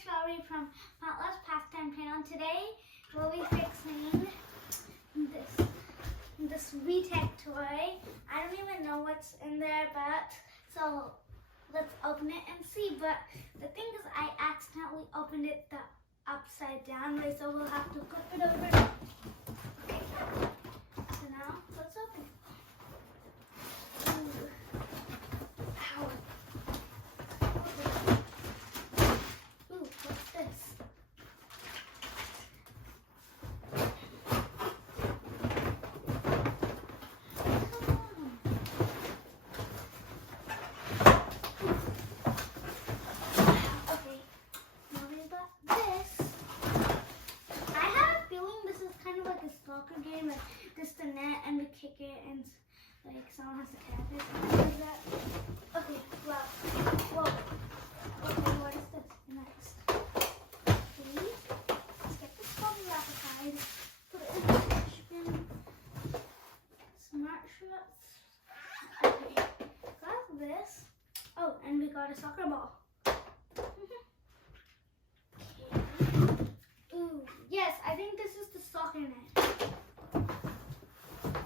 Strawberry from Pointless Pastime Channel. Today we'll be fixing this VTech toy. I don't even know what's in there, but so let's open it and see. But the thing is, I accidentally opened it the upside down way, so we'll have to flip it over. Okay. So now let's open it. Ooh. Ow. Ooh, what's this? Okay, now we've got this. I have a feeling this is kind of like a soccer game, like just the net and we kick it and like someone has to catch it. Something like that. Okay, well, whoa. Okay, what is this next? Okay, let's get this bubble wrap aside. Put it in the trash bin. Smart strips. Okay, got this. Oh, and we got a soccer ball. Okay. Ooh, yes, I think this is the soccer net.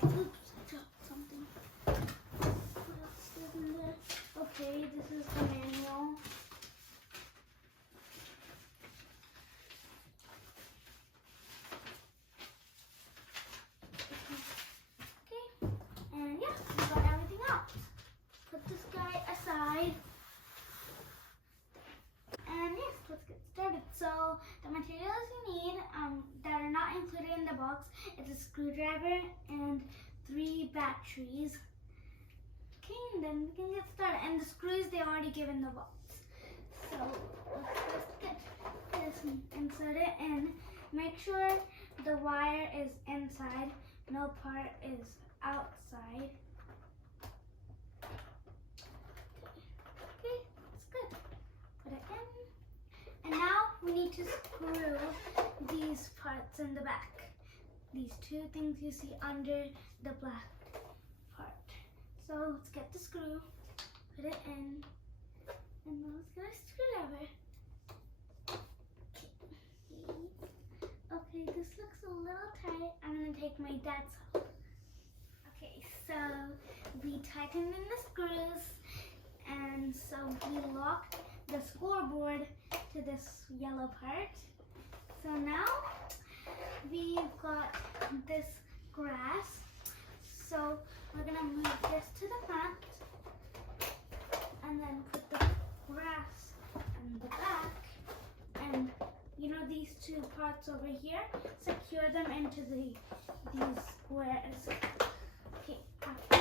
Oops, I dropped something. What else is in there? Okay, this is the manual. Okay, and yeah, we got everything out. Put this guy aside. And yes, let's get started. So the materials you need that are not included in the box is a screwdriver and 3 batteries. Okay, and then we can get started. And the screws they already give in the box. So let's just get this and insert it in. Make sure the wire is inside, no part is outside. Okay, that's good. Put it in. And now we need to screw these parts in the back. These 2 things you see under the black part. So let's get the screw, put it in, and let's get a screwdriver. Okay, this looks a little tight. I'm gonna take my dad's help. Okay, so we tightened in the screws, and so we locked the scoreboard to this yellow part. So now we've got this grass. So we're gonna move this to the front and then put the grass in the back. And you know these 2 parts over here, secure them into these squares. Okay, after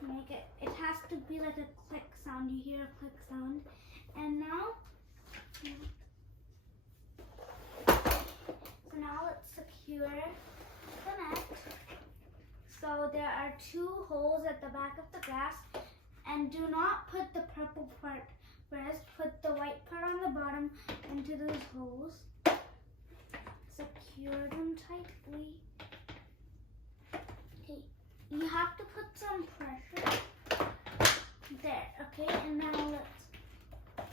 you make it, it has to be like a click sound. You hear a click sound. And now, so now let's secure the net. So there are 2 holes at the back of the grass, and do not put the purple part first. Put the white part on the bottom into those holes. Secure them tightly. Okay, you have to put some pressure there. Okay, and now let's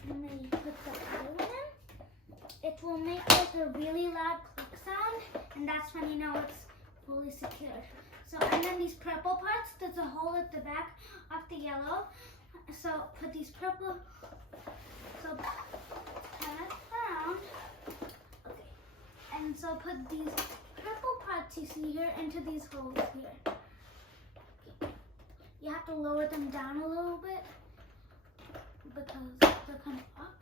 put the other one in. It will make like a really loud click sound, and that's when you know it's fully secured. So, and then these purple parts, there's a hole at the back of the yellow. So put these purple, so turn it around. Okay, and so put these purple parts you see here into these holes here. Okay. You have to lower them down a little bit because they're kind of up.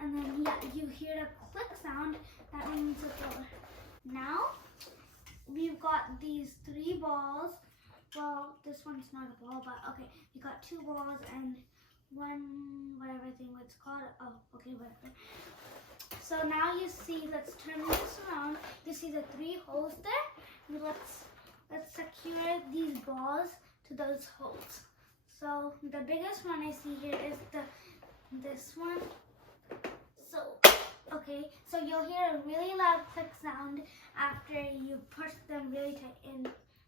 And then yeah, you hear the click sound, that means it's over. Now, we've got these 3 balls. Well, this one's not a ball, but okay. We got 2 balls and 1, whatever thing it's called. Oh, okay, whatever. So now you see, let's turn this around. You see the 3 holes there? Let's secure these balls to those holes. So the biggest one I see here is this one. So, okay, so you'll hear a really loud click sound after you push them really tight in.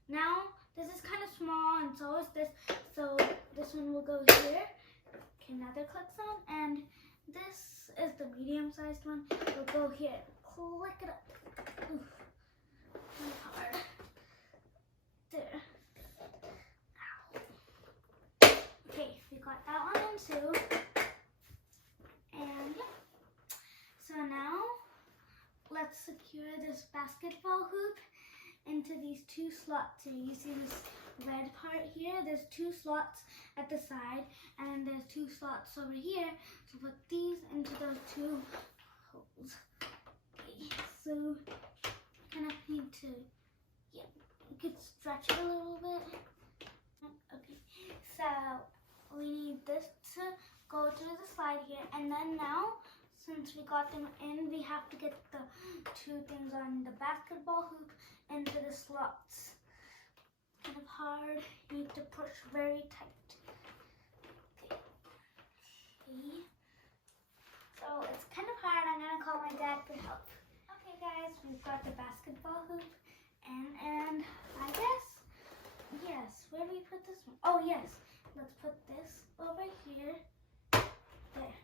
Now, this is kind of small and so is this. So this one will go here. Okay, another click sound. And this is the medium-sized one will go here. Click it up. Oof. That's hard. There. Ow. Okay, we got that one in too. And yeah. So now let's secure this basketball hoop into these two slots here. You see this red part here? There's two slots at the side, and there's two slots over here. So put these into those two holes. Okay, so kind of need to, yeah, you could stretch it a little bit. Okay, so we need this to go to the slide here, and then now, since we got them in, we have to get the two things on the basketball hoop into the slots. Kind of hard. You need to push very tight. Okay. So it's kind of hard. I'm gonna call my dad for help. Okay, guys, we've got the basketball hoop, and I guess, yes. Where do we put this one? Oh yes. Let's put this over here. There.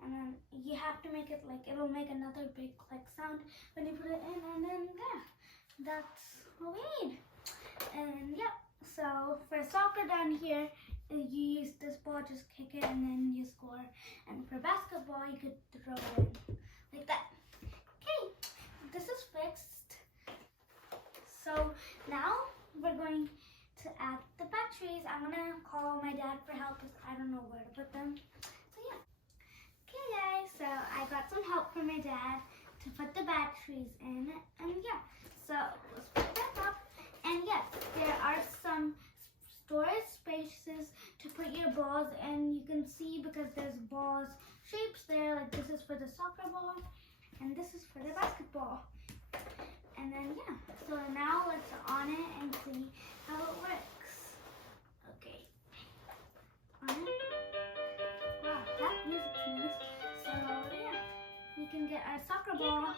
And then you have to make it like, it'll make another big click sound when you put it in, and then yeah, that's what we need. And yeah, so for soccer down here, you use this ball, just kick it and then you score. And for basketball, you could throw it in like that. Okay, this is fixed. So now we're going to add the batteries. I'm gonna call my dad for help because I don't know where to put them. So yeah. Okay guys, so I got some help from my dad to put the batteries in, and yeah, so let's put that up. And yes, there are some storage spaces to put your balls, and you can see because there's balls shapes there, like this is for the soccer ball and this is for the basketball. And then yeah, so now let's on it and see how it works. Okay. On it. Wow, that music's nice. So yeah, we can get our soccer ball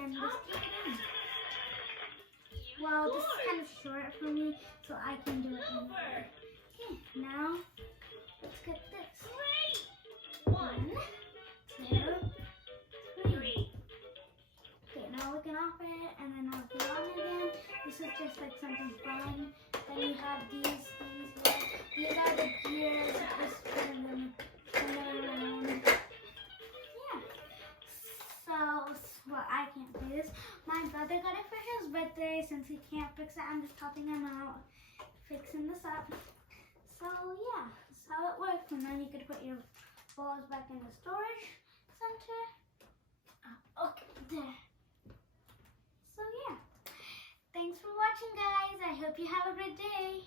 and just keep it in. Well, this is kind of short for me, so I can do it in here. Okay, now let's get this. 1, 2, 3. Okay, now we can off it, and then I'll put it on again. This is just like something fun. Then you have these things here. These are the gears. Just turn them around. Yeah. So, well, I can't do this. My brother got it for his birthday. Since he can't fix it, I'm just helping him out fixing this up. So yeah, that's how it works. And then you could put your balls back in the storage center. Okay, there. So yeah, thanks for watching guys. I hope you have a great day.